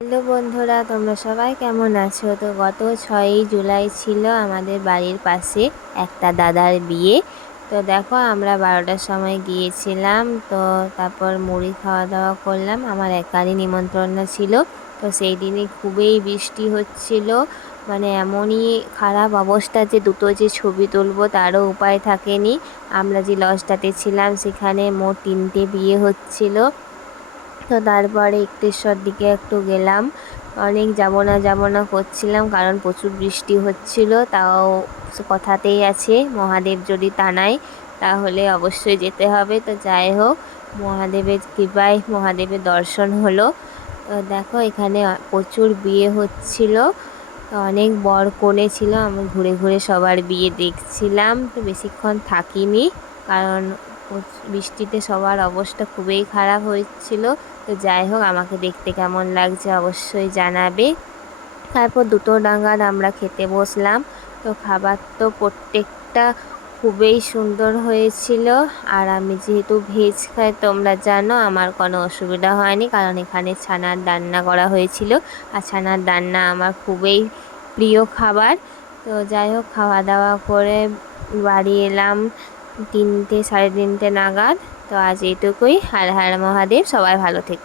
Hello বন্ধুরা, তোমরা সবাই কেমন আছো? তো গত 6ই জুলাই ছিল আমাদের বাড়ির পাশে একটা দাদার বিয়ে। তো দেখো, আমরা 12টার সময় গিয়েছিলাম। তো তারপর মুড়ি খাওয়া দাওয়া করলাম। আমার একারই নিমন্ত্রণ ছিল। তো সেই দিনে খুবই বৃষ্টি হচ্ছিল, মানে এমনই খারাপ অবস্থা যে দুটো যে ছবি তুলবো তারও উপায় থাকেনি। আমরা যে লজটাতে ছিলাম সেখানে মোট 3টে বিয়ে হচ্ছিল। তো তারপরে একটেশ্বর দিকে একটু গেলাম। অনেক যাব না করছিলাম, কারণ প্রচুর বৃষ্টি হচ্ছিল। তাও কথাতেই আছে, মহাদেব যদি টানায় তাহলে অবশ্যই যেতে হবে। তো যাই হোক, মহাদেবের কৃপায় মহাদেবের দর্শন হলো। তো দেখো, এখানে প্রচুর বিয়ে হচ্ছিল। তো অনেক বর কনে ছিল। আমি ঘুরে ঘুরে সবার বিয়ে দেখছিলাম। তো বেশিক্ষণ থাকিনি, কারণ বৃষ্টিতে সবার অবস্থা খুবই খারাপ হয়েছিল। তো যাই হোক, আমাকে দেখতে কেমন লাগছে অবশ্যই জানাবে। তারপর 2টো নাগাদ আমরা খেতে বসলাম। তো খাবার তো প্রত্যেকটা খুবই সুন্দর হয়েছিল। আর আমি যেহেতু ভেজ খাই, তোমরা জানো আমার কোনো অসুবিধা হয়নি, কারণ এখানে ছানার রান্না করা হয়েছিল। আর ছানার রান্না আমার খুবই প্রিয় খাবার। তো যাই হোক, খাওয়া দাওয়া করে বাড়ি এলাম 3টে 3:30 নাগাদ। তো আজ এইটুকুই। হর হর মহাদেব, সবাই ভালো থেকো।